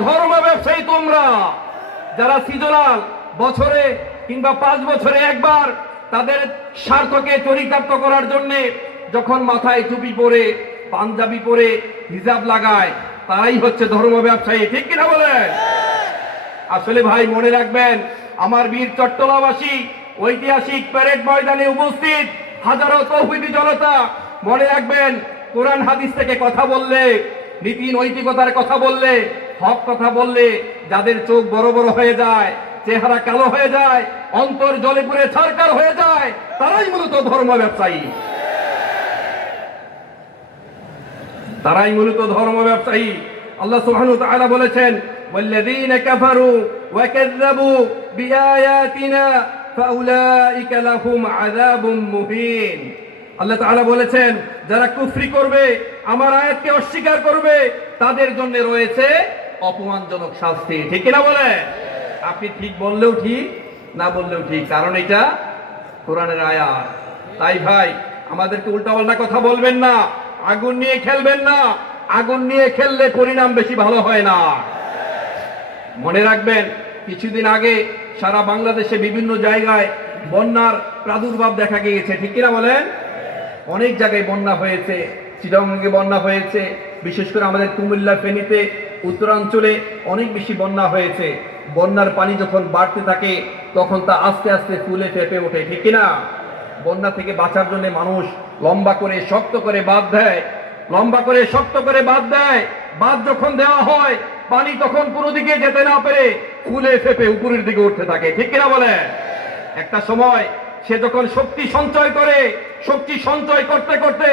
ধর্ম ব্যবসায়ী তোমরা, যারা সিজনাল বছরে কিংবা 5 বছরে একবার তাদের স্বার্থকে চরিতার্থ করার জন্য যখন মাথায় টুপি পরে, পাঞ্জাবি পরে, হিজাব লাগায়, তারাই হচ্ছে ধর্ম ব্যবসায়ী। ঠিক কিনা বলেন? আসলে ভাই মনে রাখবেন, আমার বীর চট্টলাবাসী ঐতিহাসিক প্যারেড ময়দানে উপস্থিত হাজারো তৌহিদি জনতা, মনে রাখবেন, কোরআন হাদিস থেকে কথা বললে, নীতি নৈতিকতার কথা বললে, হক কথা বললে, যাদের চোখ বড় বড় হয়ে যায়, চেহারা কালো হয়ে যায়, অন্তর জলে পুড়ে ছারকার হয়ে যায়, তারাই মূলত ধর্ম ব্যবসায়ী। তারাই মূলত ধর্ম ব্যবসায়ী। আল্লাহ সুবহানাহু ওয়া তাআলা বলেছেন, ওয়াল্লাযীনা কাফারু ওয়া কাযযাবু বিআয়াতিনা ফাউলাইকা লাহুম আযাবুম মুহিন। আল্লাহ তাআলা বলেছেন, যারা কুফরি করবে, আমার আয়াতকে অস্বীকার করবে, তাদের জন্য রয়েছে অপমানজনক শাস্তি। ঠিক কিনা বলে? আপনি ঠিক বললেও ঠিক, না বললেও ঠিক, কারণ এটা কোরআনের আয়াত। তাই ভাই, আমাদেরকে উল্টাপাল্টা কথা বলবেন না, আগুন নিয়ে খেলবেন না। আগুন নিয়ে খেললে পরিণাম বেশি ভালো হয় না। মনে রাখবেন, কিছুদিন আগে সারা বাংলাদেশে বিভিন্ন জায়গায় বন্যার প্রাদুর্ভাব দেখা গিয়েছে। ঠিক কিনা বলেন? অনেক জায়গায় বন্যা হয়েছে, চিটাগংয়ে বন্যা হয়েছে, বিশেষ করে আমাদের কুমিল্লা, ফেনীতে, উত্তরাঞ্চলে অনেক বেশি বন্যা হয়েছে। বন্যার পানি যখন বাড়তে থাকে, তখন তা আস্তে আস্তে ফুলে ফেপে ওঠে। ঠিক কিনা? বন্যা থেকে বাঁচার জন্য মানুষ লম্বা করে শক্ত করে বাঁধ দেয়, লম্বা করে শক্ত করে বাঁধ দেয়। বাঁধ যখন দেওয়া হয়, পানি তখন পুরো দিকে যেতে না পেরে ফুলে ফেপে উপরের দিকে উঠতে থাকে। ঠিক কিনা বলে? একটা সময় সে যখন শক্তি সঞ্চয় করে, শক্তি সঞ্চয় করতে করতে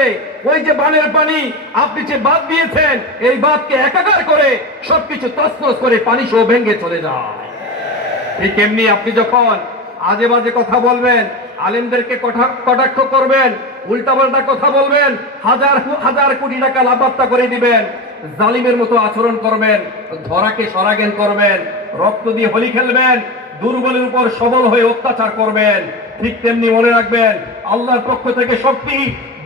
ওই যে বানের পানি আপনি যে বাঁধ দিয়েছেন, এই বাঁধকে একাকার করে সবকিছু তছনছ করে পানি সহ ভেঙে চলে যায়। ঠিক এমনি আপনি যখন আজে বাজে কথা বলবেন, আলেমদেরকে কটাক্ষ করবেন, উল্টাপাল্টা কথা বলবেন, হাজার হাজার কোটি টাকা লাপাত্তা করে দিবেন, জালিমের মতো আচরণ করবেন, ধরাকে সরাগেন করবেন, রক্ত দিয়ে হোলি খেলবেন, দুর্বলের উপর সবল হয়ে অত্যাচার করবেন, ঠিক তেমনি মনে রাখবেন, আল্লাহর পক্ষ থেকে শক্তি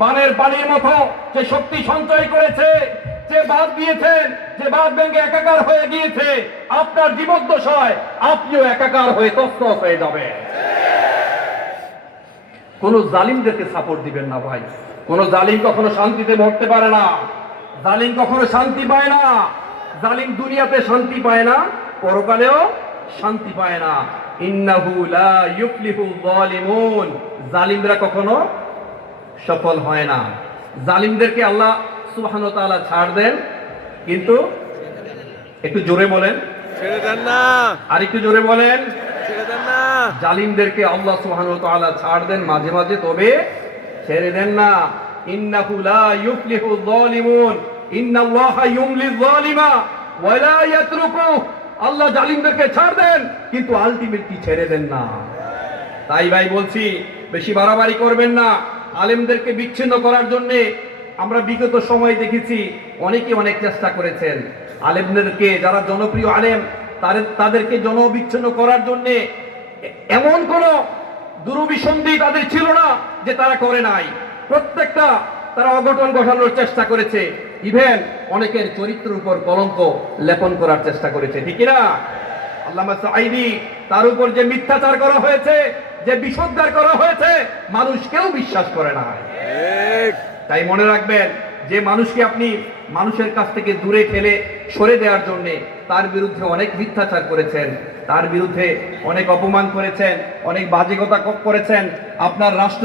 বানের পানির মতো যে শক্তি সঞ্চয় করেছে, যে বাঁধ দিয়েছেন, যে বাঁধ ভেঙে একাকার হয়ে গিয়েছে, আপনার জীবদ্দশায় আপনিও একাকার হয়ে তছনছ হয়ে যাবেন। কোন জালিমদেরকে সাপোর্ট দিবেন না ভাই। কোন জালিম কখনো শান্তিতে মরতে পারে না, জালিম কখনো শান্তি পায় না। জালিম দুনিয়াতে শান্তি পায় না, পরকালেও শান্তি পায় না। ইন্নাহু লা ইউফলিহুল যালিমুন, জালিমরা কখনো সফল হয় না। জালিমদেরকে আল্লাহ সুবহানাহু ওয়া তাআলা ছাড় দেন, কিন্তু একটু জোরে বলেন, ছেড়ে দেন না। আর একটু জোরে বলেন, ছেড়ে দেন না। জালিমদেরকে আল্লাহ সুবহানাহু ওয়া তাআলা ছাড় দেন মাঝে মাঝে, তবে ছেড়ে দেন না। ইন্নাহু লা ইউফলিহুল যালিমুন ইন্নাল্লাহা ইউমলিয যালিমা ওয়া লা ইয়াতরুকু। আল্লাহ জালিমদেরকে ছাড় দেন, কিন্তু আলটিমেটলি ছেড়ে দেন না। তাই ভাই বলছি, বেশি বাড়াবাড়ি করবেন না। আলেমদেরকে বিচ্ছিন্ন করার জন্য আমরা বিগত সময় দেখেছি অনেকে অনেক চেষ্টা করেছেন। আলেমদেরকে, যারা জনপ্রিয় আলেম, তাদেরকে জনবিচ্ছিন্ন করার জন্য এমন কোন দুরভিসন্ধি তাদের ছিল না যে তারা করে নাই। প্রত্যেকটা তারা অঘটন ঘটানোর চেষ্টা করেছে, ইভেন অনেকের চরিত্রের উপর কলঙ্ক লেপন করার চেষ্টা করেছে। ঠিক না? আল্লামা সাঈদী, তার উপর যে মিথ্যাচার করা হয়েছে, যে বিষোদ্গার করা হয়েছে, মানুষ কেউ বিশ্বাস করে না। তাই মনে রাখবেন, যে মানুষকে আপনি মানুষের কাছ থেকে দূরে ঠেলে সরে দেওয়ার জন্য তার বিরুদ্ধে অনেক মিথ্যাচার করেছেন, তার বিরুদ্ধে অনেক অপমান করেছেন, অনেক বাজে কথা করেছেন, আপনার রাষ্ট্র